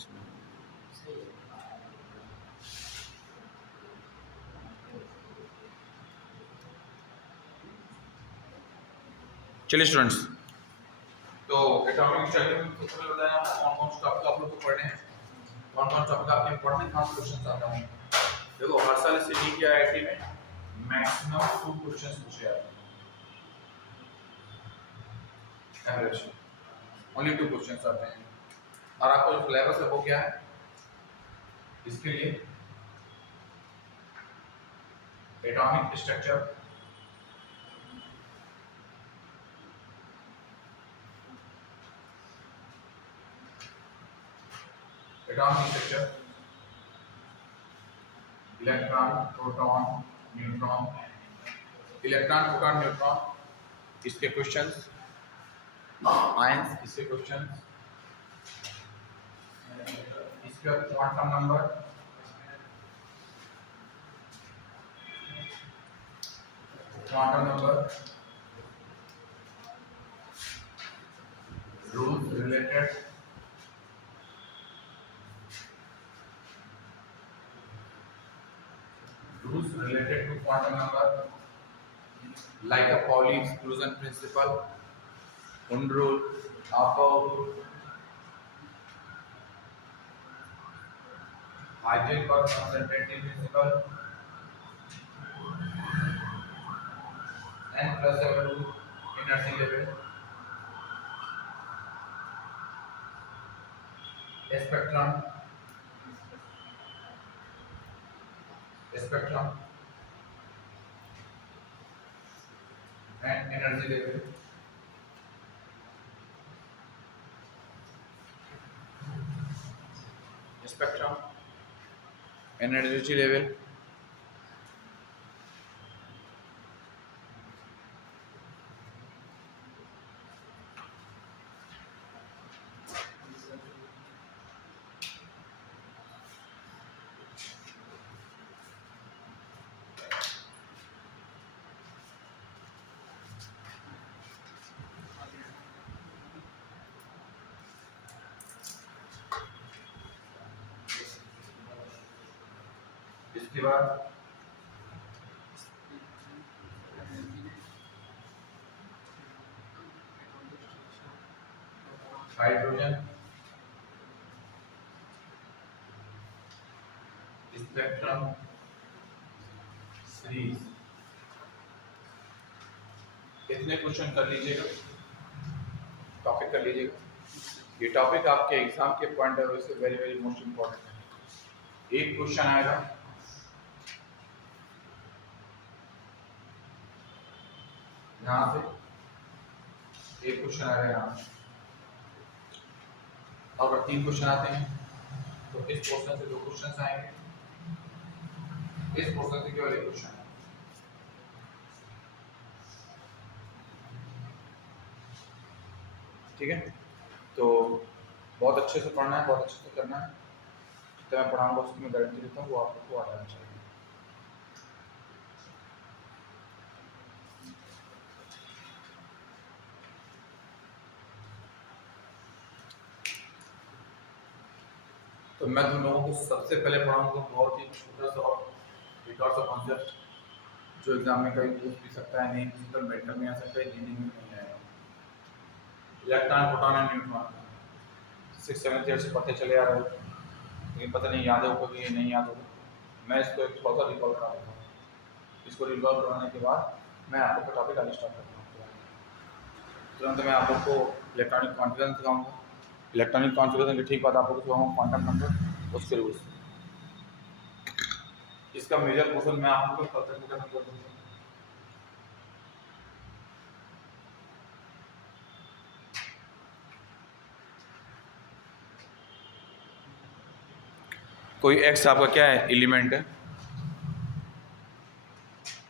इसमें। चलिए स्टूडेंट्स, तो एटॉमिक स्ट्रक्चर में सबसे पहले बताया आपको कौन कौन से टॉपिक आप लोग को पढ़ने हैं, कौन कौन टॉपिक आपके इंपॉर्टेंट खास क्वेश्चंस आते हैं। देखो हर साल सीटी की आईआईटी में मैक्सिमम 2 क्वेश्चंस पूछे जाते हैं, एवरेज ओनली 2 क्वेश्चंस आते हैं। और आपका जो सिलेबस है वो क्या है, इसके लिए atomic structure, electron, proton, neutron, electron, proton, neutron इसके क्वेश्चंस, आयंस इसके क्वेश्चंस, इसका quantum number, rules related, to quantum number like a Pauli exclusion principle, Hund rule, Aperle rule, Heisenberg uncertainty principle, n+7 rule, energy level, spectrum, and energy level. Spectrum, energy level. इसके बाद hydrogen, spectrum series, इतने question कर लीजिएगा, topic कर लीजिएगा। ये topic आपके exam के पॉइंट ऑफ व्यू से वेरी वेरी मोस्ट इंपॉर्टेंट है। एक क्वेश्चन आएगा यहाँ से, एक क्वेश्चन आएगा यहाँ से, और अगर 3 क्वेश्चन आते हैं तो इस पोर्शन से 2 क्वेश्चन आएंगे, इस पोर्शन से केवल 1 क्वेश्चन है। ठीक है, तो बहुत अच्छे से पढ़ना है, बहुत अच्छे से करना है। जितना मैं पढ़ाऊंगा उसकी मैं गारंटी देता हूँ वो आप लोग को आ जाना चाहिए। तो मैं तुम लोगों को सबसे पहले पढ़ाऊंगा बहुत ही छोटा सा रिकॉर्ड सा कॉन्सेप्ट जो एग्जाम में कभी पूछ भी सकता है, नहीं पूछ सकता, मेडिकल में आ सकता है, इंजीनियरिंग में नहीं आएगा। Electron, proton and neutron 6 7 year से पढ़ते चले आ रहे हो, लेकिन पता नहीं याद होगा कि नहीं याद होगा। मैं इसको एक थोड़ा सा रिकॉल करा देता हूँ। इसको रिकॉल कराने के बाद मैं आप लोग का टॉपिक आगे स्टार्ट करता हूँ। तुरंत मैं आप लोग को इलेक्ट्रॉनिक कॉन्फिगरेशन सिखाऊंगा, इलेक्ट्रॉनिक कॉन्फिगरेशन के ठीक बाद आप लोग को सिखाऊंगा क्वांटम नंबर, उसके रूल्स। इसका मेजर पोर्शन मैं आप लोग को कल तक खत्म कर दूँगा। कोई एक्स आपका क्या है, एलिमेंट है,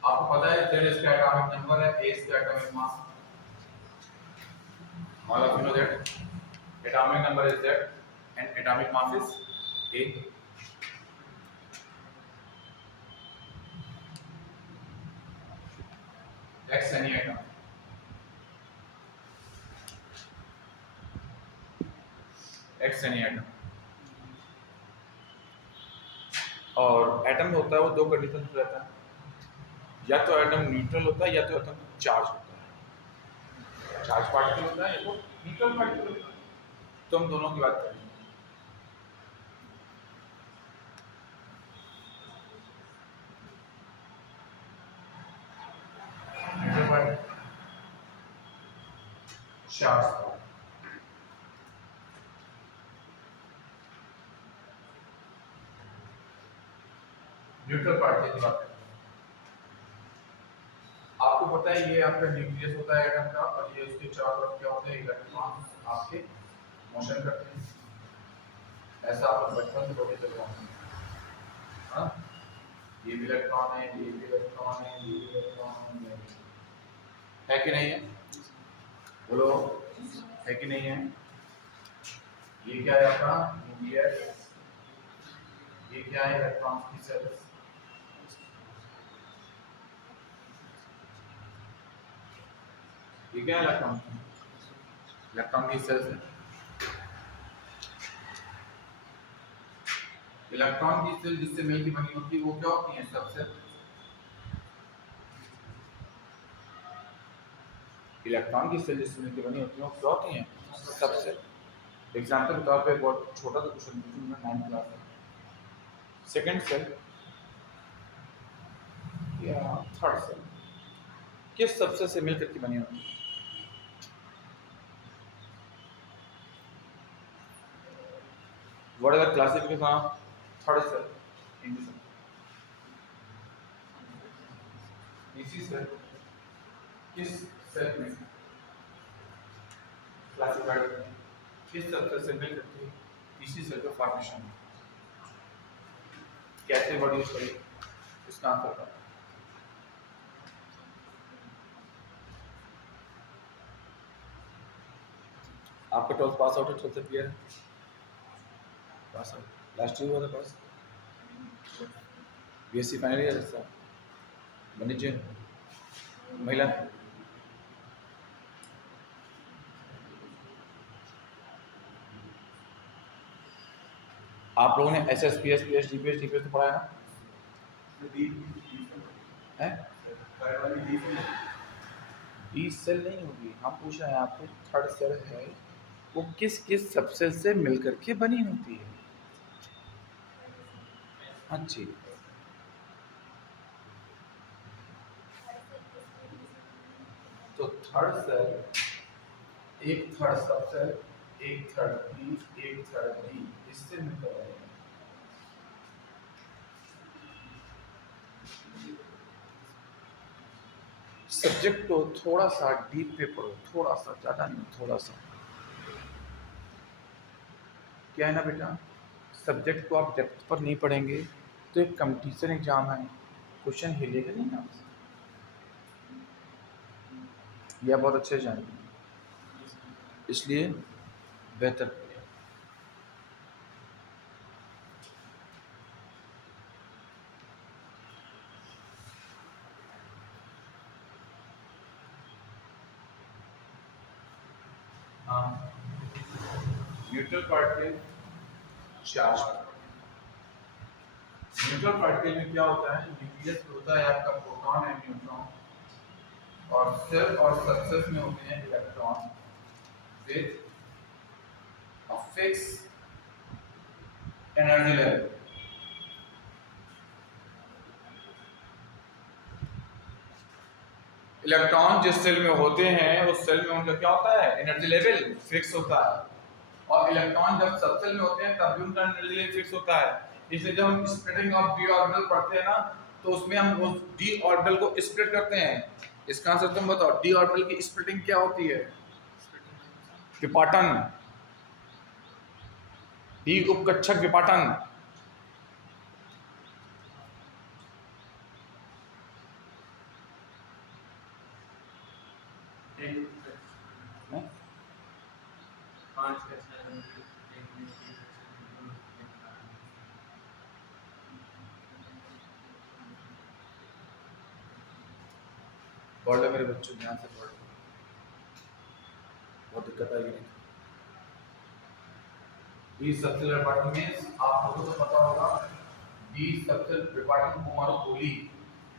आपको पता है जेड इसका एटॉमिक नंबर है, ए इसका atomic mass, all of you know that atomic number is z and atomic mass is a. X any atom, x any atom, और एटम होता है वो दो कंडीशन में रहता है, या तो एटम न्यूट्रल होता है या तो एटम चार्ज होता है। चार्ज पार्टिकल होता है या तो न्यूट्रल पार्टिकल होता है। तो हम दोनों की बात करेंगे। Neutral particle, charge particle. Neutral particle की बात करेंगे। आपको पता है ये आपका न्यूक्लियस होता है एटम का, और ये उसके चारों तरफ क्या होते हैं, इलेक्ट्रॉन आपके मोशन करते हैं। ऐसा आप बचपन से पढ़े चल रहे हैं। हाँ, ये भी इलेक्ट्रॉन है, ये भी इलेक्ट्रॉन है, ये भी इलेक्ट्रॉन है कि नहीं है? बोलो, है कि नहीं है? ये क्या है आपका न्यूक्लियस, ये क्या है इलेक्ट्रॉन की सेल्स, ये क्या है इलेक्ट्रॉन की सेल्स है। इलेक्ट्रॉन की सेल जिससे मिल की बनी होती है वो क्या होती है, सब सेल। इलेक्ट्रॉन की सेल जिससे मिल की बनी होती है वो क्या होती हैं, सब सेल। एग्जाम्पल के तौर पे बहुत छोटा सा क्वेश्चन पूछूंगा 9th क्लास में। सेकंड सेल या थर्ड सेल किस सबसे से मिलकर के बनी होती है? What are the classification of third shell in this? तीसरी सेल किस सेल में क्लासिफाइड है, किस सबसे से मिलकर के तीसरी सेल का फॉर्मेशन है? कैसे वर्ड यूज करिए इसका आंसर का? आपका 12th पास आउट है, 12th क्लियर है? पास आउट लास्ट ईयर हुआ था पास, बीएससी फाइनल ईयर है। वाणिज्य, महिला, आप लोगों ने SS PS PS DPS DPS तो पढ़ा है ना? डी सेल नहीं होगी, हम पूछ रहे हैं आपको थर्ड सेल है वो किस किस सबसेल से मिलकर के बनी होती है? अच्छी, तो थर्ड सेल एक थर्ड सबसेल, एक थर्ड बी, एक थर्ड डी, इससे मिलकर बनेगा। सब्जेक्ट को थोड़ा सा डीप पे पढ़ो, थोड़ा सा, ज़्यादा नहीं, थोड़ा सा। क्या है ना बेटा, सब्जेक्ट को आप डेप्थ पर नहीं पढ़ेंगे तो एक कंपटीशन एग्जाम है, क्वेश्चन हिलेगा नहीं आपसे, यह बहुत अच्छे जानते हैं, इसलिए बेहतर। Neutral particle, charge. Neutral particle में क्या होता है, न्यूक्लियस होता है आपका प्रोटॉन एंड न्यूट्रॉन, और सेल और सबसेल में होते हैं electron with a fix energy level. Electron जिस सेल में होते हैं उस सेल में उनका क्या होता है, एनर्जी लेवल फिक्स होता है, और इलेक्ट्रॉन जब सबसेल में होते हैं तब भी उनका एनर्जी लेवल फिक्स होता है। इसलिए जब हम स्प्लिटिंग ऑफ डी ऑर्बिटल पढ़ते हैं ना, तो उसमें हम उस डी ऑर्बिटल को स्प्लिट करते हैं। इसका आंसर तुम बताओ, डी ऑर्बिटल की स्प्लिटिंग क्या होती है? विपाटन, डी उपकक्षक विपाटन। पढ़ लो मेरे बच्चों, ध्यान से पढ़ लो, बहुत दिक्कत आएगी नहीं। ये सबसेलुलर पार्टिकल में आप लोगों को पता होगा डी सबसे डिपार्टमेंट को मारो कोली।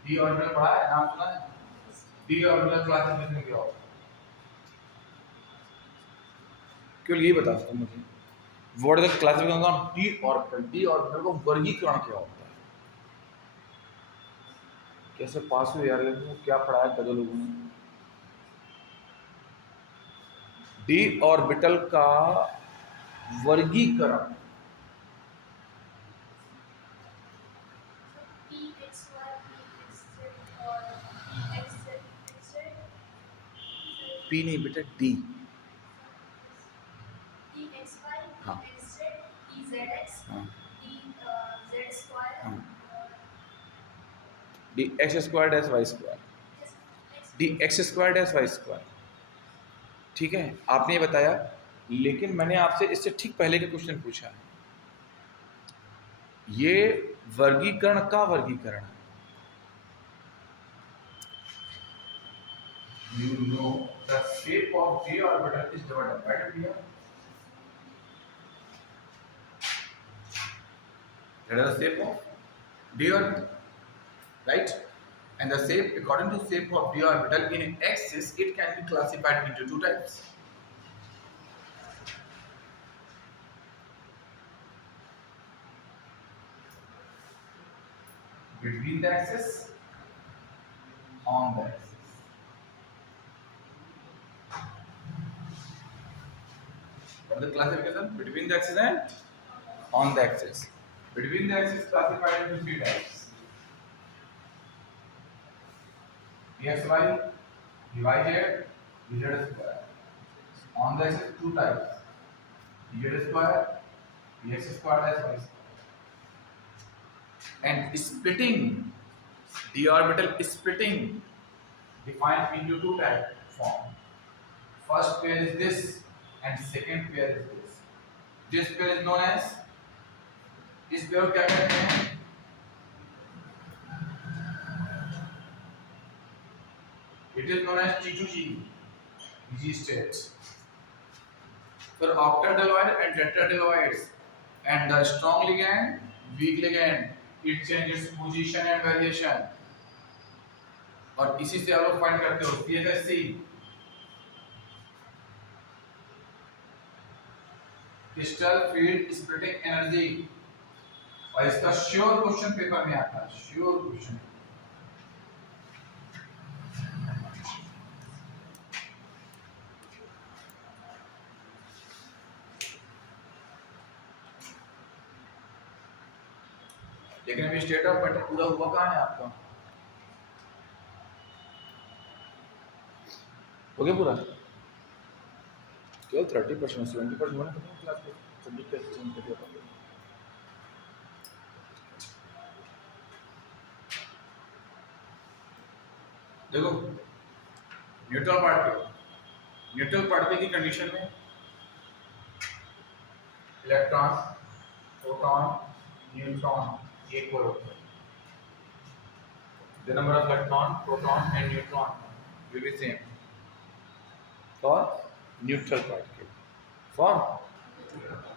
डी ऑर्बिटल पढ़ा है, नाम सुना है? डी ऑर्बिटल क्लासिफिकेशन क्या होता है? केवल यही बता सकता हूँ मुझे, what is the classification of D orbital? D orbital का वर्गीकरण क्या होता है? कैसे पास हुए यार, लोगों को क्या पढ़ाया गधे लोगों ने? डी ऑर्बिटल का वर्गीकरण। पी नहीं बेटा, डी। हाँ हाँ हाँ, d x square dash y square, d x square dash y square. ठीक है, आपने ये बताया, लेकिन मैंने आपसे इससे ठीक पहले का क्वेश्चन पूछा है, ये वर्गीकरण का वर्गीकरण है। You know the shape of d orbital is divided by here. That is the shape of d orbital, right? And the shape, according to shape of d orbital in axis, it can be classified into two types. Between the axis, on the axis. What is the classification? Between the axis and on the axis. Between the axis classified into three types. DXY, DYZ, DZ square. On the axis two types. DZ square, DX square as y square. And splitting, d orbital splitting defined into two type form. First pair is this and second pair is this. This pair is known as, इस pair को क्या कहते हैं? It is known as T2G, G state. For octadaloid and tetradaloids, and the strong ligand, weak ligand, it changes position and variation. और इसी से आप लोग फाइंड करते हो PFSC, crystal field splitting energy, और इसका श्योर क्वेश्चन पेपर में आता है, श्योर क्वेश्चन। लेकिन अभी स्टेट ऑफ मैटर पूरा हुआ कहाँ है आपका? हो गया पूरा? केवल 30%, 70% होने का क्लास में सब्जेक्ट कैसे चेंज कर दिया? देखो न्यूट्रल पार्टिकल की कंडीशन में इलेक्ट्रॉन, प्रोटॉन, न्यूट्रॉन इक्वल होते हैं। The number of electron, proton and neutron will be same for neutral particle. For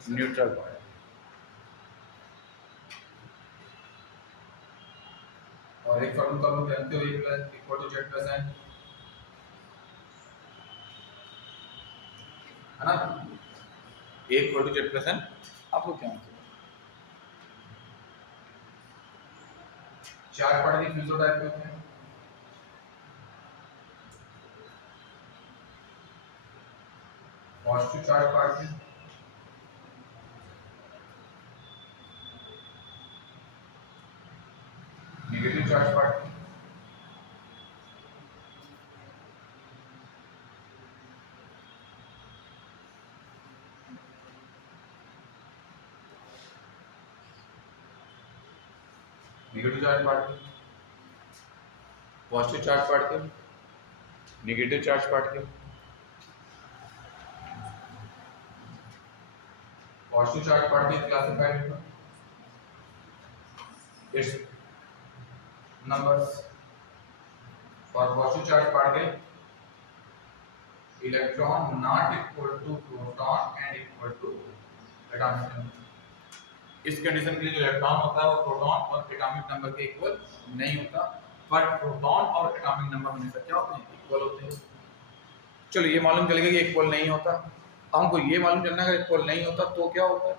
neutral particle. और एक फॉर्मूला हम जानते हो, E equal to Z plus N, है ना? A equal to Z plus N आप लोग क्या जानते हो? चार पार्टिकल फ्यूजन टाइप के होते हैं। Positive charge particle, negative charge particle, negative charge particle, positive charge particle, negative charge particle, positive charge particle classified its numbers. For positive charge particle, electron not equal to proton and equal to atomic number. इस condition के लिए जो electron होता है वो proton और atomic number के equal नहीं होता, बट प्रोटॉन और एटॉमिक नंबर हमेशा क्या होते हैं, इक्वल होते हैं। चलो ये मालूम चलेगा कि इक्वल नहीं होता, हमको ये मालूम चलना अगर इक्वल नहीं होता तो क्या होता है।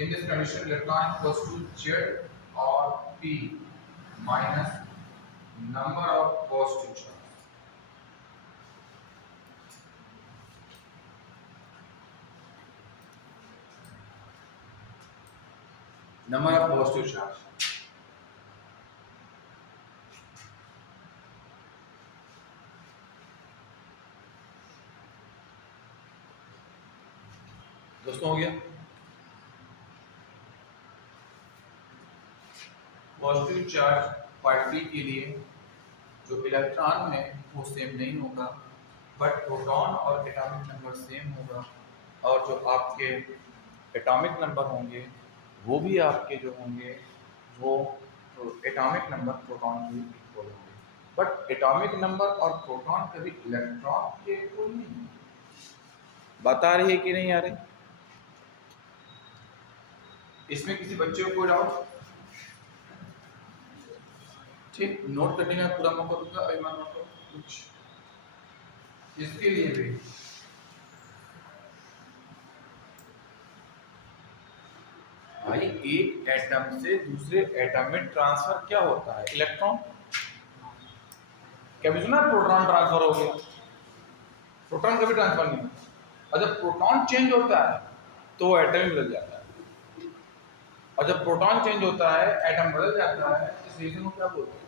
In this condition electron equals to Z और P minus number of positive charge. Number of positive charge दोस्तों हो गया। पॉजिटिव चार्ज पार्टिकल के लिए जो इलेक्ट्रॉन है वो सेम नहीं होगा, बट प्रोटॉन और एटॉमिक नंबर सेम होगा, और जो आपके एटॉमिक नंबर होंगे वो भी आपके जो होंगे वो एटॉमिक नंबर प्रोटॉन के इक्वल होंगे, बट एटॉमिक नंबर और प्रोटॉन कभी इलेक्ट्रॉन के इक्वल नहीं। बात आ रही है कि नहीं आ रही? इसमें किसी बच्चे को कोई डाउट? ठीक, नोट करने का पूरा मौका दूंगा। अभी मैं कुछ इसके लिए भी भाई एक एटम से दूसरे एटम में ट्रांसफर क्या होता है, इलेक्ट्रॉन। क्या सुना प्रोटॉन ट्रांसफर हो गया, प्रोटॉन कभी ट्रांसफर नहीं होता। और जब प्रोटॉन चेंज होता है तो एटम बदल जाता है, और जब प्रोटॉन चेंज होता है एटम बदल जाता है। इस रीजन को क्या बोलते हैं,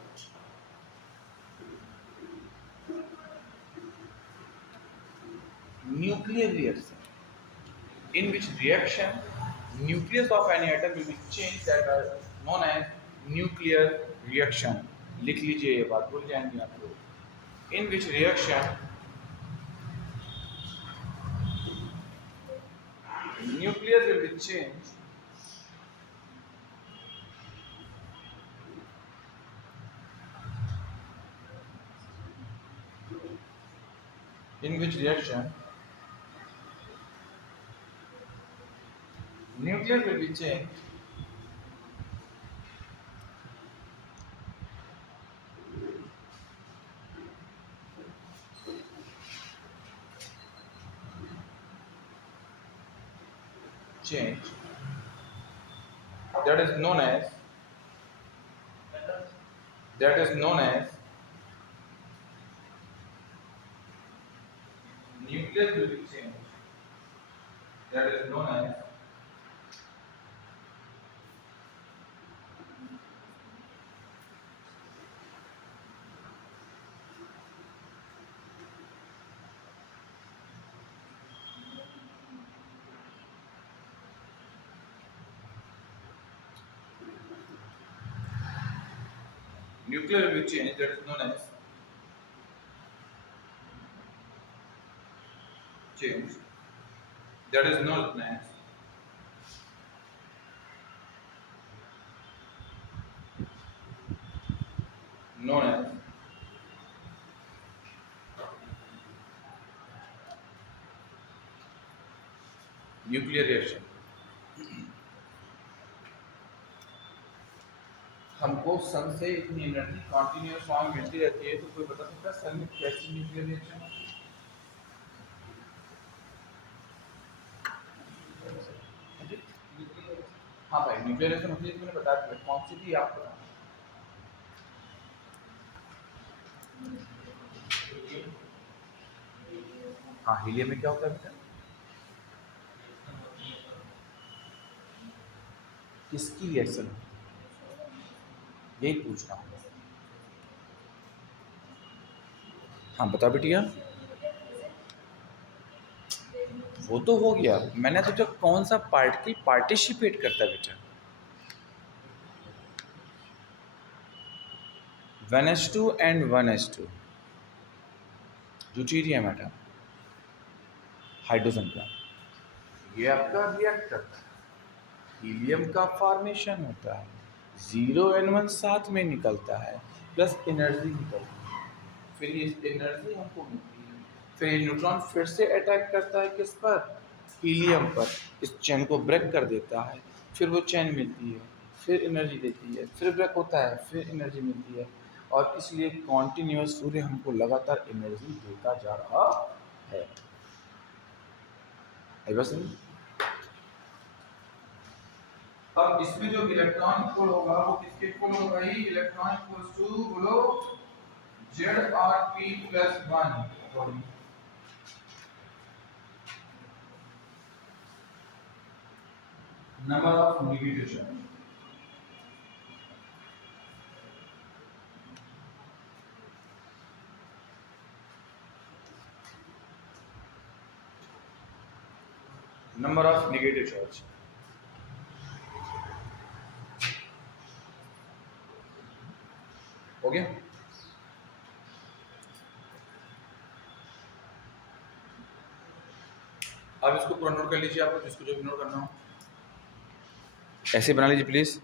nuclear reaction, in which reaction nucleus of any atom will be changed, that are known as nuclear reaction। लिख लीजिए, ये बात भूल जाएंगे आप लोग। in which reaction nucleus will be changed in which reaction nucleus will be changed that is known as nucleus will be changed, that is known as nuclear will be changed, that is known as change, that is known as nuclear reaction. हमको सन से इतनी energy continuous form मिलती रहती है, तो कोई बता सकता है सन में कैसी न्यूक्लियर रिएक्शन है? हाँ भाई, न्यूक्लियर रिएक्शन होती है, मैंने बताया था। कौन सी थी आप बताओ? हाँ, हीलियम में क्या होता है बेटा? किसकी रिएक्शन? यही पूछ रहा हूँ। हाँ बता बेटिया। वो तो हो गया, मैंने सोचा कौन सा पार्टिकल पार्टिसिपेट करता है बेटा।1s2 and 1s2 deuterium atom, hydrogen का, ये आपका रिएक्ट करता है, हीलियम का फॉर्मेशन होता है, 0 और 1 साथ में निकलता है, प्लस एनर्जी निकलती है, फिर ये एनर्जी हमको मिलती है, फिर ये न्यूट्रॉन फिर से अटैक करता है किस पर, हीलियम पर इस चेन को ब्रेक कर देता है, फिर वो चेन मिलती है, फिर एनर्जी देती है, फिर ब्रेक होता है, फिर एनर्जी मिलती है, और इसलिए कॉन्टिन्यूस सूर्य हमको लगातार एनर्जी देता जा रहा है। बस अब इसमें जो इलेक्ट्रॉन इक्वल होगा वो किसके इक्वल होगा? ही इलेक्ट्रॉन इक्वल्स टू बोलो ZrP+1 number of negative charge. Number of negative charge. हो गया? अब इसको पूरा नोट कर लीजिए, आपको जिसको जो भी नोट करना हो ऐसे बना लीजिए प्लीज।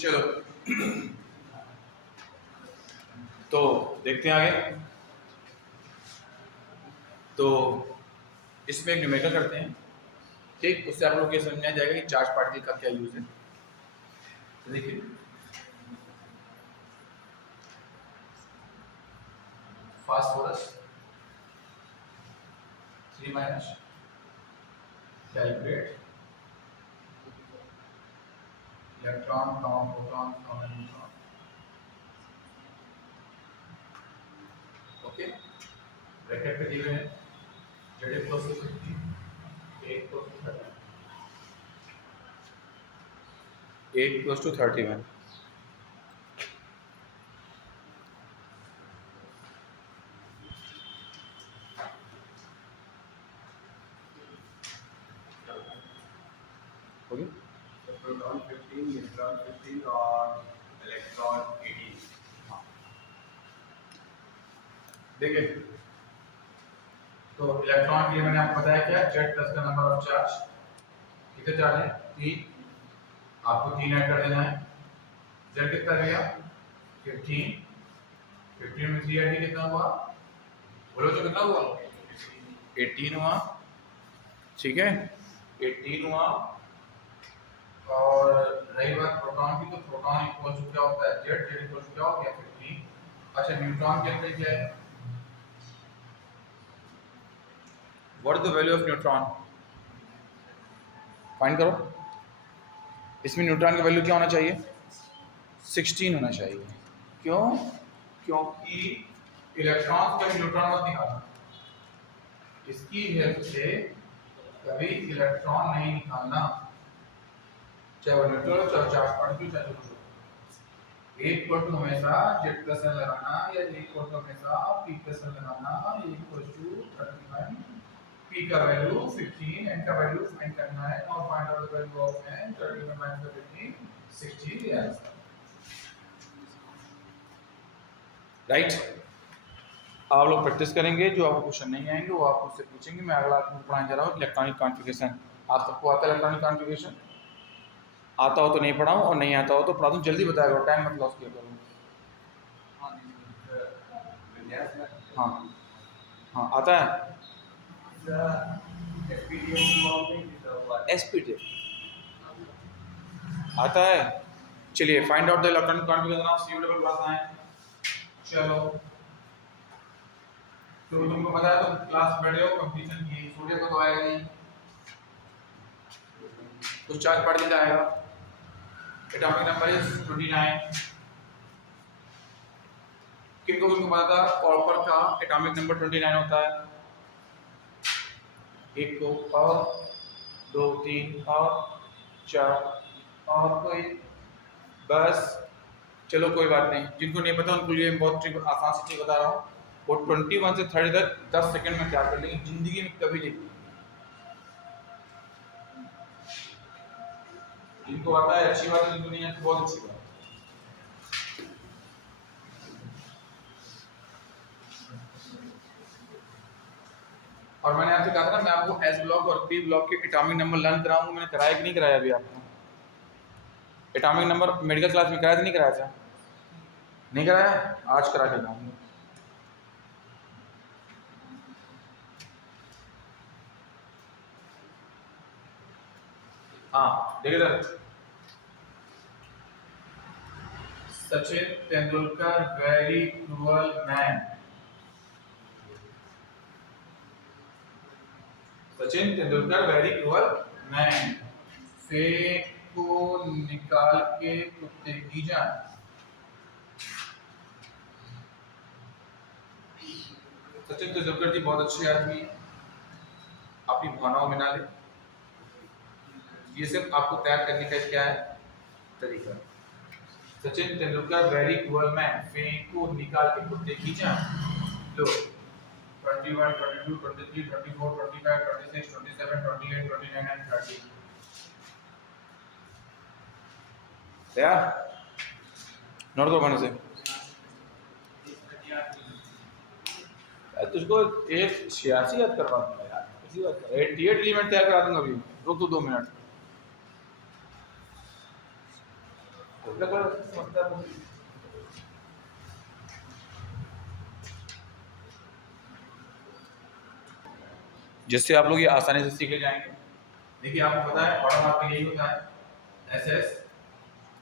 चलो तो देखते हैं आगे। तो इसमें एक न्यूमेरिकल करते हैं, ठीक, उससे आप लोग ये समझ आ जाएगा कि चार्ज पार्टिकल का क्या यूज है। तो देखिए phosphorus 3- calculate electron, proton, neutron. Okay, bracket पे दिए हुए हैं Z = 50, 8 = 31। हो गया? प्रोटॉन 15, न्यूट्रॉन 15 और इलेक्ट्रॉन 18। हाँ, देखिए तो इलेक्ट्रॉन के लिए मैंने आपको बताया क्या, Z+ का नंबर ऑफ चार्ज कितने चार्ज है? 3, आपको 3 ऐड कर देना है। Z कितना रहेगा? 15, 15 में 3 ऐड कितना हुआ? बोलो तो कितना हुआ? 18 हुआ, ठीक है, 18 हुआ। और रही बात प्रोटॉन की, तो प्रोटॉन इक्वल टू क्या होता है? Z इक्वल टू क्या हो गया? 15। अच्छा, न्यूट्रॉन के लिए क्या है? What is the value of neutron? Find करो। इसमें न्यूट्रॉन की वैल्यू क्या होना चाहिए? 16 होना चाहिए। क्यों? क्योंकि इलेक्ट्रॉन का न्यूट्रॉन मत निकालना, इसकी हेल्प से कभी इलेक्ट्रॉन नहीं निकालना, चाहे वो न्यूट्रल हो, चाहे चार्ज पार्टिकल, चाहे कुछ हो। एक पर तो हमेशा Z+ लगाना, या एक पर तो हमेशा P+ लगाना, इक्वल टू 31, P का वैल्यू 15, N का वैल्यू फाइंड करना है, और find out the value of N, 31 - 15, 60 ये आंसर। राइट, आप लोग प्रैक्टिस करेंगे, जो आपको क्वेश्चन नहीं आएंगे वो आप मुझसे पूछेंगे। मैं अगला पढ़ाने जा रहा हूँ इलेक्ट्रॉनिक कॉन्फ़िगरेशन। आप सबको आता है इलेक्ट्रॉनिक कॉन्फ़िगरेशन? आता हो तो नहीं पढ़ाऊँ, और नहीं आता हो तो पढ़ा दूँ। जल्दी बताया करो, टाइम मत लॉस किया करो। हाँ हाँ, आता है SPDF आता है। चलिए, find out the electronic configuration of CU class 9। चलो, तो तुमको पता है, तुम क्लास बैठे हो, कंपटीशन की सूर्य को तो आएगा नहीं, कुछ चार्ज पार्टिकल आएगा। Atomic number is 29। किनको तुमको पता था कॉपर का एटॉमिक नंबर 29 होता है? एक को और, 2 3 और 4 और कोई, बस। चलो कोई बात नहीं, जिनको नहीं पता उनको लिए बहुत ट्रिक आसान सी चीज बता रहा हूँ। वो 21 से 30 तक 10 सेकंड में क्या कर लेंगे, जिंदगी में कभी नहीं। जिनको आता है अच्छी बात है, जिनको नहीं है तो बहुत अच्छी बात है। और मैंने आपसे कहा था ना, मैं आपको एस ब्लॉक और पी ब्लॉक के एटॉमिक नंबर लर्न कराऊंगा। मैंने कराया कि नहीं कराया अभी आपको? एटॉमिक नंबर मेडिकल क्लास में कराया कि नहीं कराया था? नहीं कराया, आज करा के लाऊंगा। हाँ देखिए sir, Sachin Tendulkar very cruel man. Sachin Tendulkar very cruel man, fake को निकाल के कुत्ते की जान। सचिन तेंदुलकर जी बहुत अच्छे आदमी, अपनी भावनाओं में ना ले। ये सिर्फ आपको तैयार करने का क्या है तरीका। Sachin Tendulkar very cruel man, fake को निकाल के कुत्ते की जान। लो 21 22 23 24 25 26 27 28 29 and 30 तैयार। नोट दो बने से। तुझको एक 86 याद करवा दूंगा यार, इसी बात कर 88 एलिमेंट तैयार करा दूंगा अभी। रुक तो 2 मिनट। जिससे आप लोग ये आसानी से सीख जाएंगे। देखिए आपको पता है ऑर्डर आपके यही होता है, SS,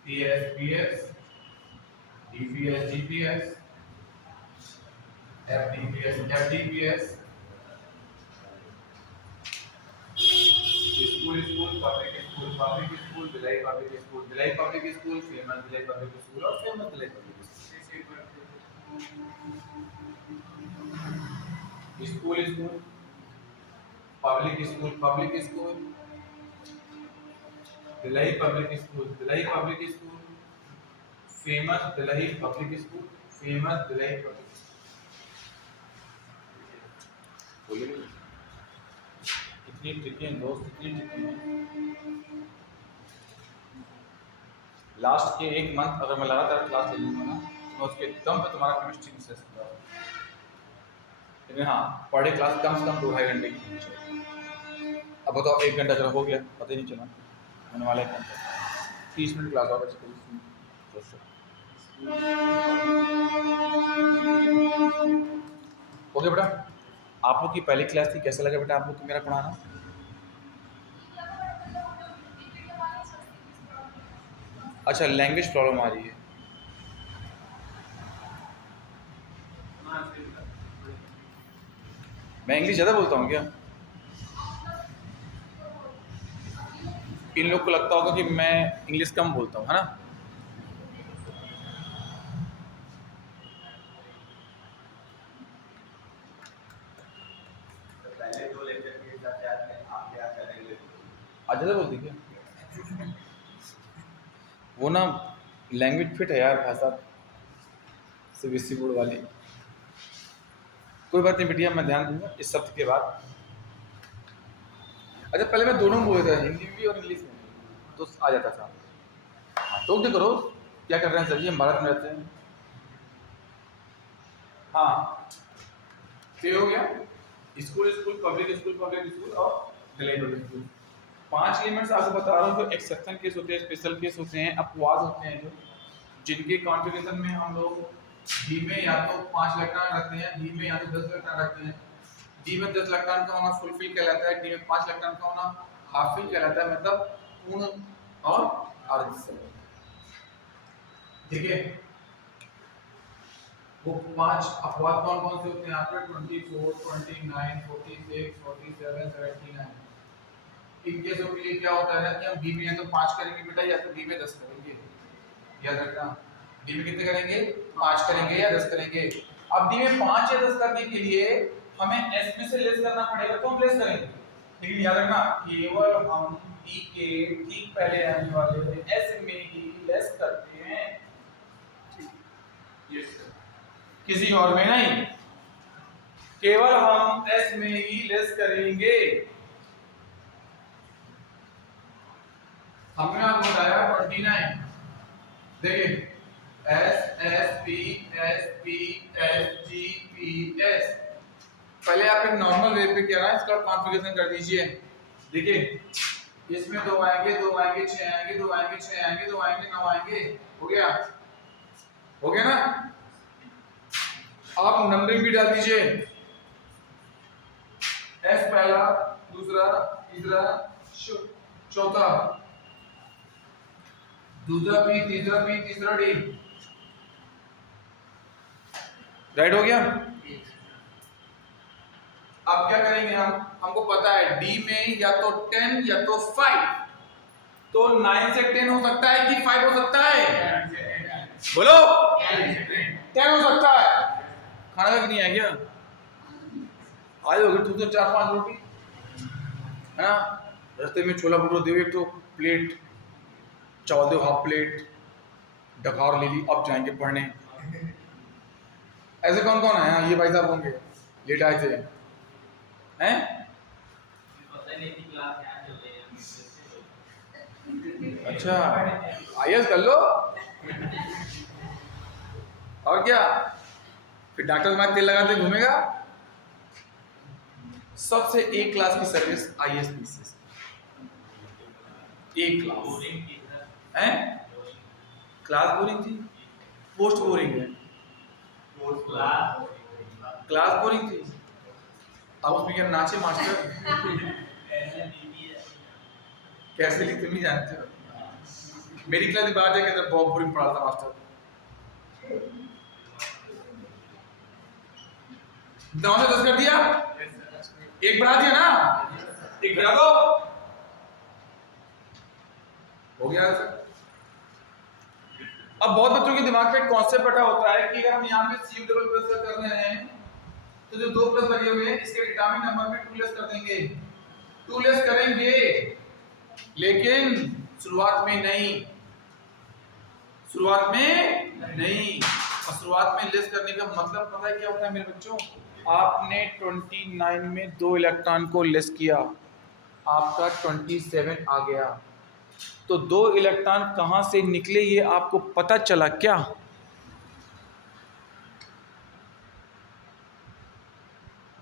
PS, PS, DPS, GPS, FDPS, FDPS, school school, public school, public school, Bhilai public school, Bhilai public school, famous Bhilai public school और famous Bhilai public school. School school, public school, public school, Bhilai public school, Bhilai public school, famous Bhilai public school, famous Bhilai public school. इतनी tricky हैं दोस्त, इतनी tricky हैं। Last के 1 month अगर मैं लगातार क्लास ले लूँगा ना, तो मैं उसके दम पे तुम्हारा केमिस्ट्री में से सकता हूँ। लेकिन हाँ, पर डे क्लास कम से कम 2-2.5 घंटे की होनी चाहिए। अब बताओ 1 घंटा चला हो गया, पता ही नहीं चला होने वाला है। 30 मिनट क्लास होगा, 30 मिनट। ओके बेटा, आप लोग की पहली क्लास थी, कैसा लगा बेटा आप लोग को मेरा पढ़ाना? अच्छा, लैंग्वेज प्रॉब्लम आ रही है। मैं इंग्लिश ज़्यादा बोलता हूँ क्या? इन लोग को लगता होगा कि मैं इंग्लिश कम बोलता हूँ, है ना? पहले 2 लेक्चर के हिसाब से आप क्या करेंगे? आज ज़्यादा बोलती क्या? वो ना लैंग्वेज फिट है यार भाषा, सीबीएसई बोर्ड वाली। कोई बात नहीं बिटिया, मैं ध्यान दूंगा इस सप्ताह के बाद। अच्छा पहले मैं दोनों में बोल रहा था, हिंदी में भी और इंग्लिश में भी, तो आ जाता था। हाँ टोक दे करो, क्या कर रहे हैं सर जी, हम भारत में रहते हैं। हाँ तो ये हो गया school school, public school, public school और भिलाई पब्लिक स्कूल। 5 एलिमेंट्स आपको बता रहा हूँ, जो एक्सेप्शन केस होते हैं, स्पेशल केस होते हैं, अपवाद होते हैं, जो जिनके कॉन्फ़िगरेशन में हम लोग डी में या तो 5 इलेक्ट्रॉन रखते हैं, डी में या तो 10 इलेक्ट्रॉन रखते हैं। डी में 10 इलेक्ट्रॉन का होना फुल फिल कहलाता है, डी में 5 इलेक्ट्रॉन का होना हाफ फिल कहलाता है, मतलब पूर्ण और अर्ध। ठीक है, वो 5 अपवाद कौन कौन से होते हैं आपके? 24, 29, 46, 47, 79। इन केसों के लिए क्या होता है ना कि हम डी में या तो 5 करेंगे बेटा, या तो डी में 10 करेंगे। याद रखना, डी में कितने करेंगे? 5 करेंगे या 10 करेंगे। अब डी में 5 या 10 करने के लिए हमें एस में से लेस करना पड़ेगा, तो हम लेस करेंगे। लेकिन याद रखना केवल हम ई के ठीक पहले आने वाले एस में ही लेस करते हैं, किसी और में नहीं, केवल हम एस में ही लेस करेंगे। हमने आपको बताया 29, देखिए S P S G P S. पहले आप एक नॉर्मल वे पे क्या है इसका कॉन्फ़िगरेशन कर दीजिए। देखिए इसमें 2 आएंगे 2 आएंगे 6 आएंगे 2 आएंगे 6 आएंगे 2 आएंगे 9 आएंगे, हो गया ना। आप नंबरिंग भी डाल दीजिए, एस पहला, दूसरा, तीसरा, चौथा, दूसरा पी, तीसरा पी, तीसरा डी। राइट हो गया। अब क्या करेंगे हमको पता है डी में या तो 10 या तो 5, तो 9 से 10 हो सकता है कि 5 हो सकता है, बोलो 10 हो सकता है। खाना का नहीं है क्या, आज होगी तुम तो 4-5 रोटी है ना, रास्ते में छोला भटूरा दो एक तो प्लेट, चावल दो हाफ प्लेट, डकार ले ली, अब जाएंगे पढ़ने। ऐसे कौन कौन है यहाँ, ये भाई साहब होंगे लेट आए थे हैं? अच्छा आईएएस कर लो और क्या, फिर डॉक्टर में तेल लगाते घूमेगा। सबसे ए क्लास की सर्विस आईएएस पीसीएस, ए क्लास है। क्लास बोरिंग थी, पोस्ट बोरिंग है, क्लास बोरिंग थी। अब उसमें क्या नाचे मास्टर कैसे ली तुम ही जानते हो। मेरी क्लास की बात है कि तो बहुत बोरिंग पढ़ा था मास्टर। दाव ने 10 कर दिया, एक बढ़ा दिया ना, एक बढ़ा दो, हो गया सर। अब बहुत बच्चों के दिमाग में कॉन्सेप्ट बैठा होता है कि अगर हम यहाँ पे सी डबल प्लस कर रहे हैं तो जो 2 प्लस लगे हुए हैं इसके एटॉमिक नंबर में 2 लेस कर देंगे, 2 लेस करेंगे, लेकिन शुरुआत में नहीं, शुरुआत में नहीं। और शुरुआत में लेस करने का मतलब पता है क्या होता है मेरे बच्चों, आपने 29 में 2 इलेक्ट्रॉन को लेस किया, आपका 27 आ गया, तो 2 इलेक्ट्रॉन कहां से निकले ये आपको पता चला क्या?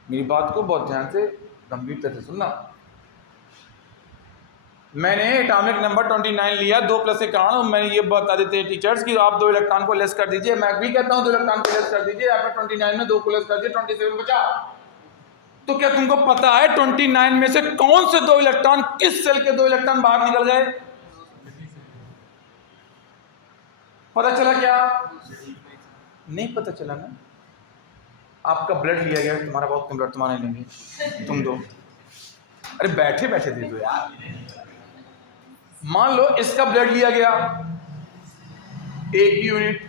मेरी बात को बहुत ध्यान से गंभीरता से सुनना। मैंने एटॉमिक नंबर 29 लिया 2 प्लस के कारण, मैंने ये बता देते हैं टीचर्स कि आप 2 इलेक्ट्रॉन को लेस कर दीजिए, मैं भी कहता हूं 2 इलेक्ट्रॉन को लेस कर दीजिए, आपने 29 में 2 को लेस कर दिया, 27 बचा। तो क्या तुमको पता है 29 में से कौन से 2 इलेक्ट्रॉन, किस सेल के 2 इलेक्ट्रॉन बाहर निकल गए? पता चला क्या? नहीं पता चला ना। आपका ब्लड लिया गया, तुम्हारा बहुत कम ब्लड, तुम्हारा लेंगे, तुम दो। अरे बैठे बैठे दे दो यार। मान लो इसका ब्लड लिया गया 1 यूनिट,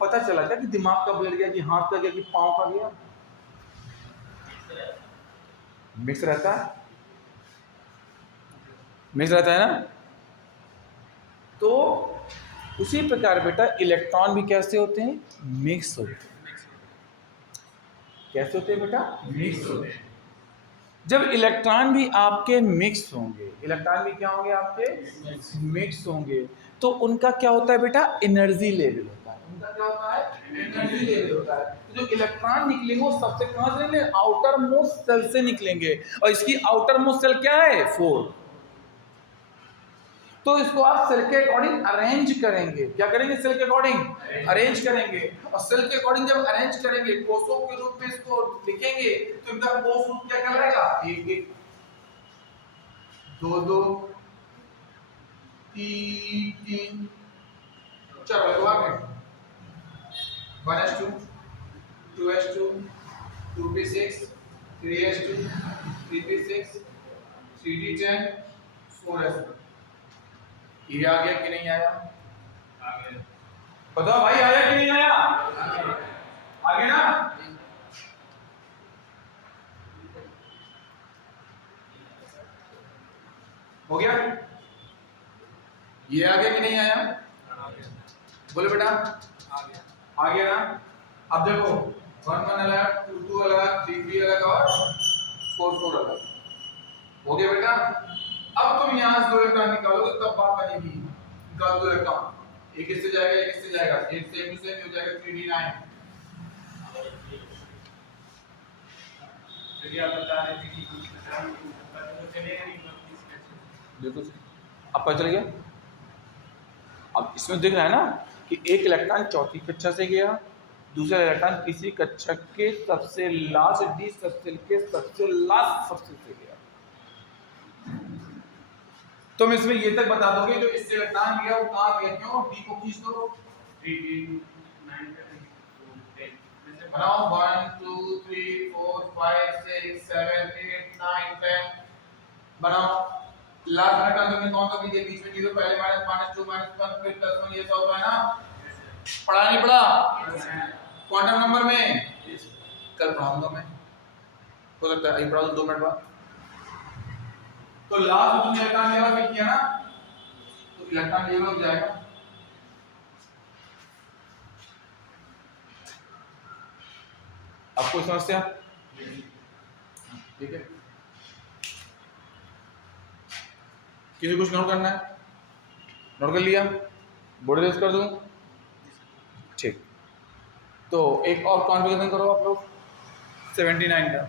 पता चला क्या कि दिमाग का ब्लड गया, कि हाथ का गया, कि पांव का गया? मिक्स रहता है, मिक्स रहता है ना। तो उसी प्रकार बेटा इलेक्ट्रॉन भी कैसे होते हैं, मिक्स होते हैं। कैसे होते हैं बेटा, मिक्स होते हैं। जब इलेक्ट्रॉन भी आपके मिक्स होंगे, इलेक्ट्रॉन भी क्या होंगे आपके मिक्स होंगे, तो उनका क्या होता है बेटा, एनर्जी लेवल होता है। उनका क्या होता है, एनर्जी लेवल होता है। तो जो इलेक्ट्रॉन निकलेंगे वो सबसे कहां से निकलेंगे, आउटर मोस्ट सेल से निकलेंगे, और इसकी आउटर मोस्ट सेल क्या है, 4। तो इसको आप सेल के अकॉर्डिंग अरेंज करेंगे। क्या करेंगे, सेल के अकॉर्डिंग अरेंज करेंगे। और सेल के अकॉर्डिंग जब अरेंज करेंगे, कोषों के रूप में इसको लिखेंगे, तो इनका कोष रूप क्या कहलाएगा, 1-1, 2-2, 3-3, 4 लगवा में 1s2, 2s2, 2p6, 3s2, 3p6, 3d10, 4s2। ये आ गया कि नहीं आया, आ गया। बताओ भाई आया कि नहीं आया, आ गया ना। हो गया? ये आ गया कि नहीं आया? बोलो बेटा, आ गया ना? अब देखो 1 1 अलग, 2 2 अलग, 3 3 अलग और 4 4 अलग। हो गया बेटा? अब तुम यहां से दो इलेक्ट्रॉन निकालोगे तब बात बनेगी। निकाल दो इलेक्ट्रॉन, एक इससे जाएगा एक इससे जाएगा, एक सेम टू सेम हो जाएगा 3d9। चलिए आप बता रहे थे कि कुछ चलेगा नहीं बिल्कुल सही। अब पता चल गया? अब इसमें दिख रहा है ना कि एक इलेक्ट्रॉन चौथी कक्षा से गया, दूसरा इलेक्ट्रॉन किसी कक्षा के सबसे लास्ट डी सबसेल के सबसे लास्ट सबसेल से गया। तुम इसमें ये तक बता दोगे जो इससे इलेक्ट्रॉन गया वो कहां गया, क्यों? डी को खींच दो, 3 9 10 बनाओ 1 2 3 4 5 6 7 8 9 10 बनाओ। लास्ट इलेक्ट्रॉन तुमने कौन सा दिया? बीच में जीरो, पहले माइनस माइनस 2 माइनस 1 फिर प्लस 1, ये सब होता है ना? पढ़ा नहीं पढ़ा? क्वांटम नंबर में कल पढ़ाऊंगा मैं, हो सकता है अभी पढ़ा दो 2 मिनट बाद। तो लास्ट में तुमने इलेक्ट्रॉन लेवल पे किया ना, तो इलेक्ट्रॉन लेवल हो जाएगा। आपको समस्या? ठीक है, किसी कुछ नोट करना है? नोट कर लिया? बोर्ड रेज कर दूं? ठीक, तो एक और कॉन्फ़िगरेशन करो आप लोग 79 का।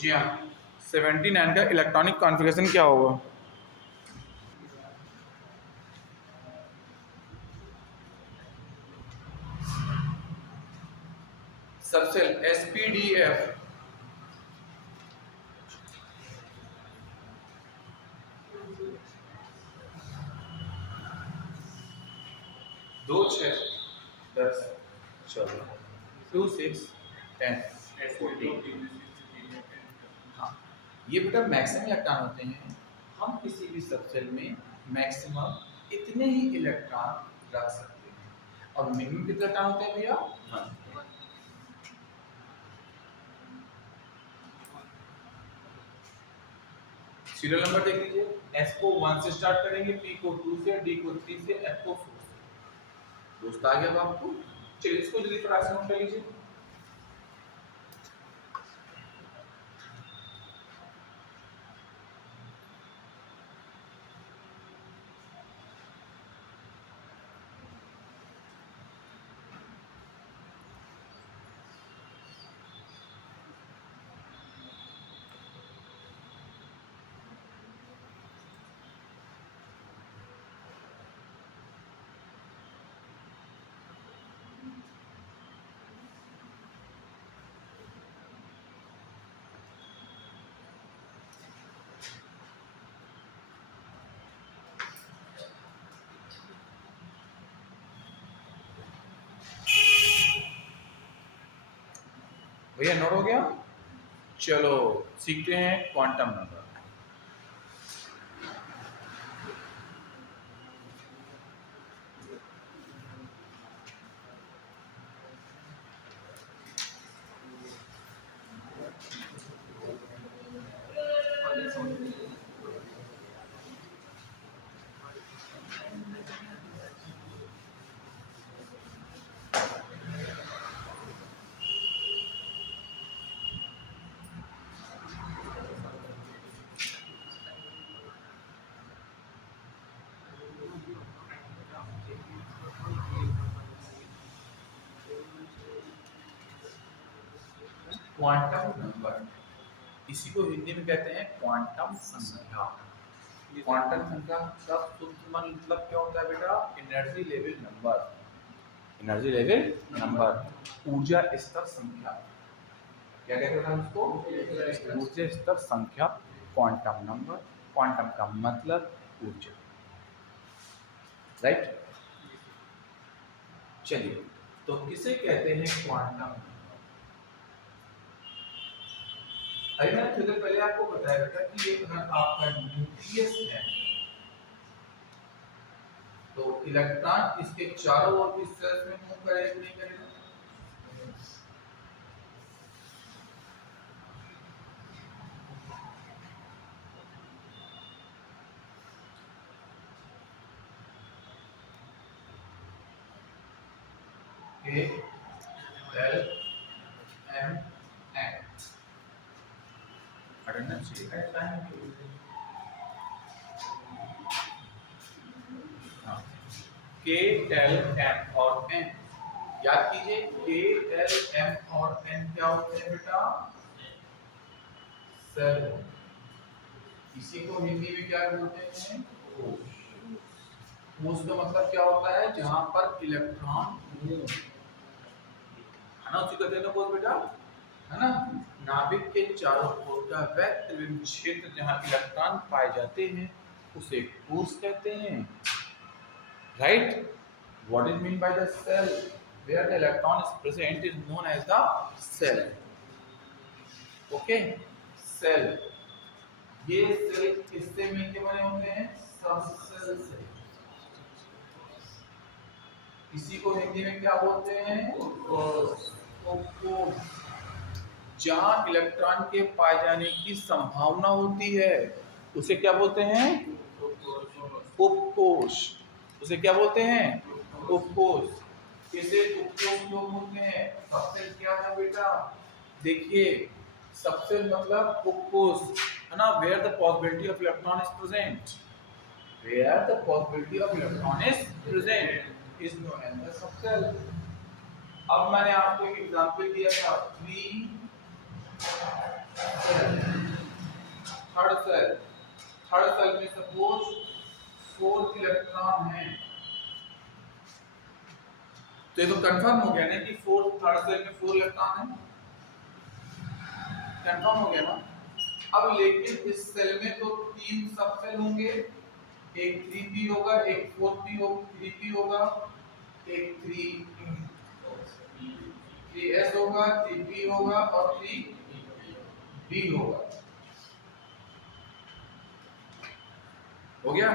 जी हाँ, 79 का इलेक्ट्रॉनिक कॉन्फ़िगरेशन क्या होगा? सबसेल SPDF, दो 6 10 14 2 6 10 14। हाँ, ये बेटा मैक्सिमम इलेक्ट्रॉन होते हैं। हम किसी भी सबसेल में मैक्सिमम इतने ही इलेक्ट्रॉन रख सकते हैं। और मिनिमम कितने इलेक्ट्रॉन होते हैं भैया? सीरियल नंबर देख लीजिए, S को 1 से स्टार्ट करेंगे, P को 2 से, D को 3 से, F को 4 से। दोस्त आ गया आपको? चलिए इसको जल्दी फटाक से नोट कर लीजिए। भैया नोट हो गया? चलो सीखते हैं क्वांटम नंबर। क्वांटम नंबर, इसी को हिंदी में कहते हैं क्वांटम संख्या। क्वांटम संख्या का सूत्र मतलब क्या होता है बेटा? Energy level number. Energy level number, ऊर्जा स्तर संख्या। क्या कहते हैं उसको? ऊर्जा स्तर संख्या, क्वांटम नंबर। क्वांटम का मतलब ऊर्जा, राइट? चलिए, तो किसे कहते हैं क्वांटम नंबर? अरे मैंने थोड़ी देर पहले आपको बताया बेटा कि ये अगर आपका न्यूक्लियस है तो इलेक्ट्रॉन इसके चारों ओर की सेल्स में मूव करेगा कि नहीं करेगा? L M N अटेंडेंस चाहिए। हाँ, K L M और N याद कीजिए K L M और N क्या होते हैं बेटा? सेल। इसी को हिंदी में क्या बोलते हैं? कोश। कोश का मतलब क्या होता है? जहां पर इलेक्ट्रॉन मूव, है ना, उसी को कहते हैं कोश बेटा, है ना। नाभिक के चारों ओर का वैक्यूम क्षेत्र जहां इलेक्ट्रॉन पाए जाते हैं उसे कोश कहते हैं। Right? What is mean by the shell where the electron is present is known as the shell. Okay, shell. ये सेल किससे मिलके बने होते हैं? सबसेल से। इसी को हिंदी में क्या बोलते हैं? कोश। जहां इलेक्ट्रॉन के पाए जाने की संभावना होती है उसे क्या बोलते हैं? उपकोश। उसे क्या बोलते हैं? उपकोश। इसे उपकोश लोग बोलते हैं। सबसेल क्या है बेटा? देखिए, सबसेल मतलब उपकोश, है ना, where the possibility of electron is present, where the possibility of electron is present is known as the subshell. अब मैंने आपको एक एग्जांपल दिया था, थर्ड सेल में सपोज 4 इलेक्ट्रॉन है, तो ये तो कंफर्म हो गया ना कि थर्ड सेल में 4 इलेक्ट्रॉन है, कंफर्म हो गया ना। अब लेकिन इस सेल में तो 3 सब सेल होंगे, एक 3p होगा, एक 4p होगा, 3p होगा, एक 3s होगा, 3p होगा और 3b होगा। हो गया?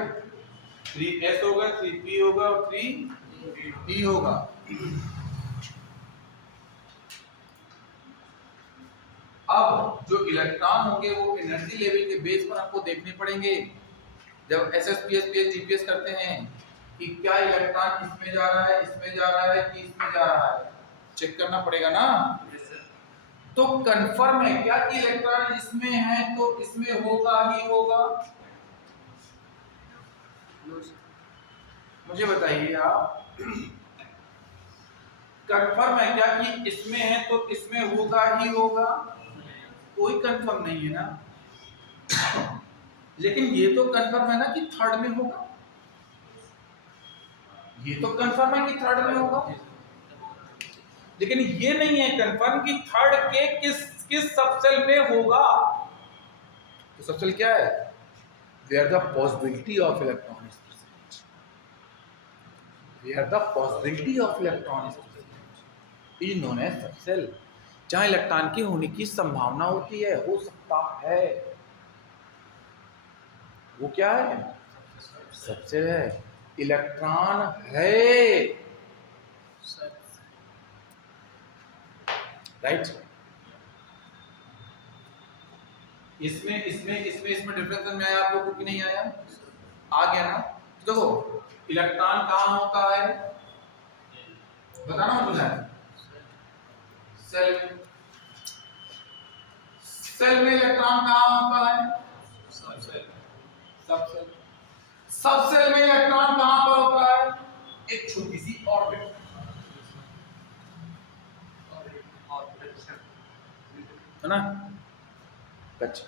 3s होगा, 3p होगा और 3b होगा। अब जो इलेक्ट्रॉन होंगे वो एनर्जी लेवल के बेस पर आपको देखने पड़ेंगे। जब SSPS PS GPS करते हैं कि क्या इलेक्ट्रॉन इसमें जा रहा है, इसमें जा रहा है कि इसमें जा रहा है, चेक करना पड़ेगा ना। तो कंफर्म है क्या कि इलेक्ट्रॉन इसमें है तो इसमें होगा ही होगा? मुझे बताइए आप, कंफर्म है क्या कि इसमें है तो इसमें होगा ही होगा? कोई कंफर्म नहीं है ना। लेकिन ये तो कंफर्म है ना कि थर्ड में होगा, ये तो कंफर्म है कि थर्ड में होगा, लेकिन ये नहीं है कंफर्म कि थर्ड के किस सबसेल में होगा। तो सबसेल क्या है? Where the possibility of electron is present, where the possibility of electron is present is known as subshell. जहां इलेक्ट्रॉन के होने की संभावना होती है, हो सकता है, वो क्या है? सबसेल है। इलेक्ट्रॉन है, राइट? इसमें डिफरेंस में आया आप लोगों को कि नहीं आया? आ गया ना। तो देखो, इलेक्ट्रॉन कहाँ होता है बताना मुझे। सेल में। सेल में इलेक्ट्रॉन कहाँ होता है? सबसेल। सबसेल में इलेक्ट्रॉन कहाँ पर होता है? एक छोटी सी ऑर्बिट, है ना। अच्छा,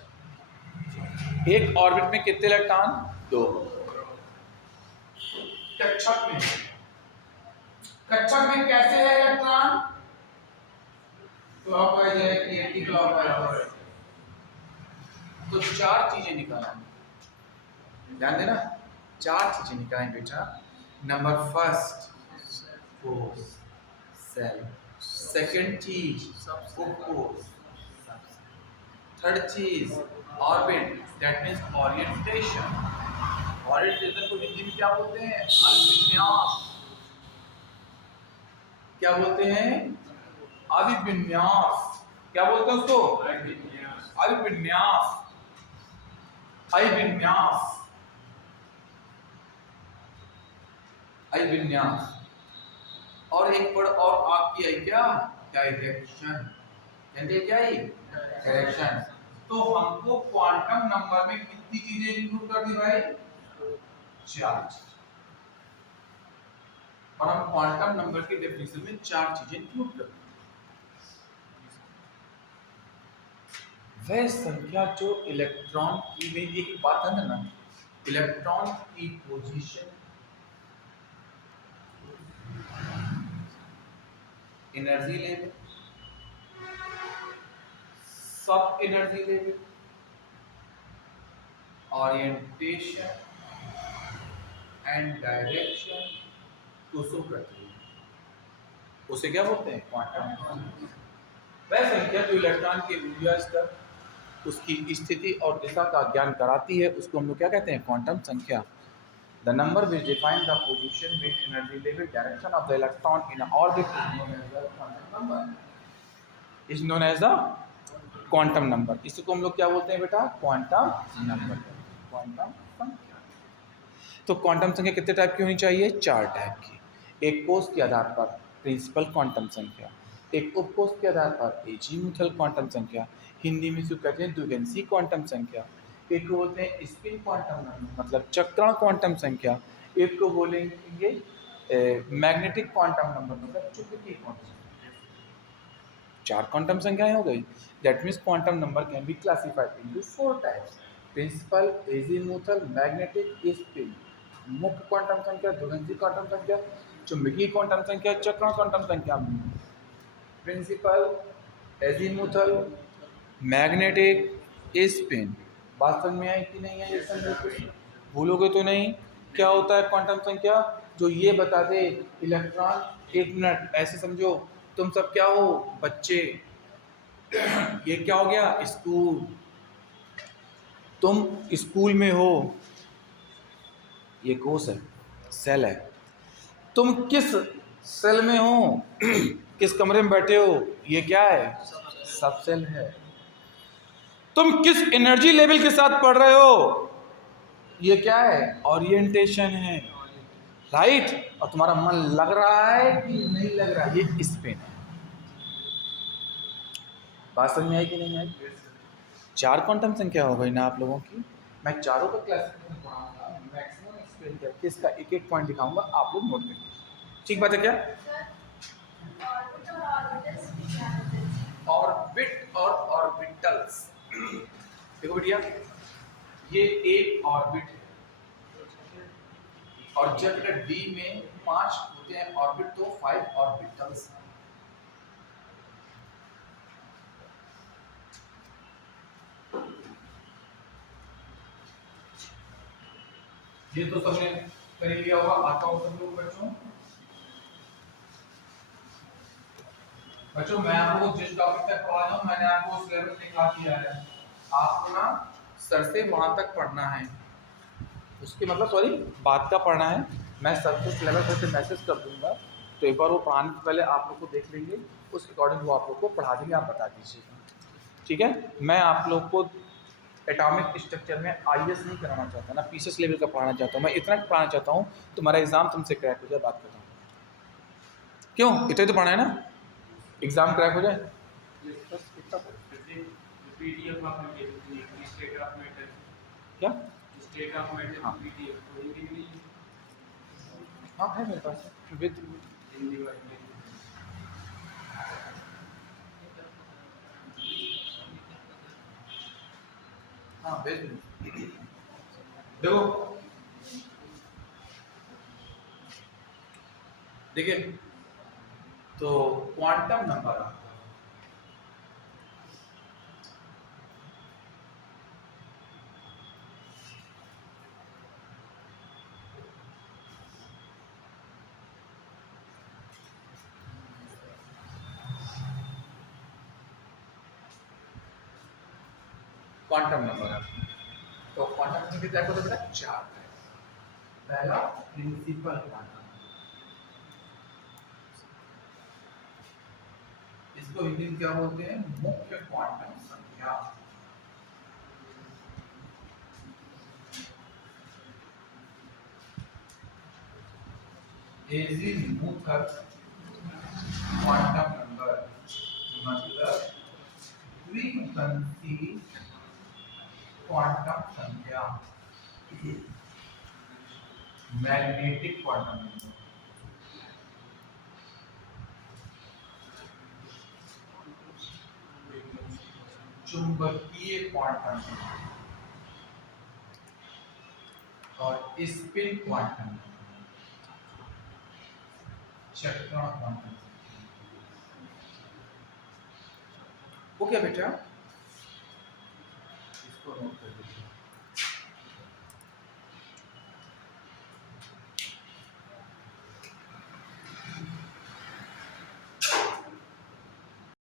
एक ऑर्बिट में कितने इलेक्ट्रॉन? 2। कक्षक में, कक्षक में कैसे है इलेक्ट्रॉन? क्लॉकवाइज है कि एंटी क्लॉकवाइज? तो 4 चीजें निकालेंगे, ध्यान देना, 4 चीजें निकालेंगे बेटा। Number first force, shell. Second चीज फोर्स, थर्ड चीज orbit, that means orientation. Orientation को हिंदी में क्या बोलते हैं? अभिविन्यास। क्या बोलते हैं? अभिविन्यास। क्या बोलते हैं उसको? अभिविन्यास। अभिविन्यास, अभिविन्यास। और एक वर्ड और आपकी है क्या, डायरेक्शन। कहते क्या है, डायरेक्शन। तो हमको क्वांटम नंबर में कितनी चीजें इंक्लूड कर दी भाई, 4 चीजें। और हम क्वांटम नंबर की डेफिनेशन में 4 चीजें इंक्लूड कर दी। वह संख्या जो इलेक्ट्रॉन की, में एक बात है ना, इलेक्ट्रॉन की पोजीशन, एनर्जी लेवल, सब energy level, orientation and direction को शो करती है, उसे क्या बोलते हैं, क्वांटम। वह संख्या जो इलेक्ट्रॉन के ऊर्जा स्तर, उसकी स्थिति और दिशा का ज्ञान कराती है, उसको हम लोग क्या कहते हैं, क्वांटम संख्या। The number which defines the position, weight, energy level, direction of the electron in an orbit is known as the quantum number. Is known as the quantum number. इसको हम लोग क्या बोलते हैं बेटा, क्वांटम नंबर, क्वांटम संख्या। तो quantum संख्या कितने टाइप की होनी चाहिए, 4 टाइप की। एक कोष के आधार पर प्रिंसिपल क्वांटम संख्या, एक उपकोष के आधार पर एजीमुथल क्वांटम संख्या, हिंदी में इसको कहते हैं द्विगंशी क्वांटम संख्या। एक को बोलते हैं स्पिन क्वांटम नंबर, मतलब चक्रण क्वांटम संख्या। एक को बोलेंगे मैग्नेटिक क्वांटम नंबर, मतलब चुंबकीय क्वांटम संख्या। 4 क्वांटम संख्याएं हो गई। That means quantum number can be classified into 4 types, principal, azimuthal, magnetic, spin. मुख्य क्वांटम संख्या, द्विगंशी क्वांटम संख्या, चुंबकीय क्वांटम संख्या, चक्रण क्वांटम संख्या। Principal, azimuthal, magnetic, spin. बात समझ में आई कि नहीं आई, समझ भूलोगे तो नहीं। क्या होता है क्वांटम संख्या, जो ये बता दे इलेक्ट्रॉन। एक मिनट ऐसे समझो, तुम सब क्या हो, बच्चे। ये क्या हो गया, स्कूल। तुम स्कूल में हो, ये कोष है, सेल है। तुम किस सेल में हो, किस कमरे में बैठे हो, ये क्या है, सब सेल है। तुम किस एनर्जी लेवल के साथ पढ़ रहे हो, ये क्या है, ओरिएंटेशन है, राइट। और तुम्हारा मन लग रहा है कि नहीं लग रहा है, ये स्पिन है। बात समझ में आई कि नहीं आई। 4 क्वांटम संख्या हो गई ना आप लोगों की। मैं चारों का क्लासिफिकेशन पढ़ाऊंगा, मैक्सिमम एक्सप्लेन करके इसका एक एक पॉइंट दिखाऊंगा, आप लोग नोट करिए। ठीक बात है क्या। ऑर्बिट और ऑर्बिटल्स, देखो बेटिया, ये एक ऑर्बिट है, और जब डी में 5 होते हैं ऑर्बिट, तो 5 ऑर्बिटल्स हैं। ये तो सबने कर लिया होगा, आता हो सब लोग बच्चों। बच्चों मैं आप लोगों को जिस टॉपिक तक पढ़ा रहा हूँ, मैंने आपको सिलेबस निकाल दिया है। आपको ना सर से वहां तक पढ़ना है, उसके मतलब सॉरी बात का पढ़ना है। मैं सर को सिलेबस से मैसेज कर दूंगा, तो एक बार वो पढ़ाने से पहले आप लोग को देख लेंगे, उस अकॉर्डिंग वो आप लोग को पढ़ा देंगे, आप बता दीजिएगा। ठीक है। मैं आप लोग को एटॉमिक स्ट्रक्चर में आईएस नहीं कराना चाहता ना, पीसीएस लेवल का पढ़ाना चाहता हूँ। मैं इतना पढ़ाना चाहता हूँ तुम्हारा एग्जाम तुमसे क्रैक हो जाए, बात करता हूँ। क्यों, इतना तो पढ़ना है ना, एग्जाम क्रैक हो जाए बस इतना। पीडीएफ आपने स्टेट ऑफ मैटर, क्या स्टेट ऑफ मैटर हाँ। पीडीएफ हिंदी में, हाँ है मेरे पास विद हिंदी वाली। हाँ भेज दूँ। देखो देखिए, तो क्वांटम नंबर क्वांटम नंबर है। तो क्वांटम नंबर कितने टाइप होते हैं बेटा, 4 टाइप। पहला प्रिंसिपल क्वांटम, इसको हिंदी में क्या बोलते हैं, मुख्य क्वांटम संख्या। एजीमुथल क्वांटम नंबर मतलब द्विघंसी क्वांटम संख्या, मैग्नेटिक क्वांटम नंबर। चुंबकीय क्वांटम नंबर और स्पिन क्वांटम नंबर, चक्रण क्वांटम। ओके बेटा, इसको नोट कर लीजिए।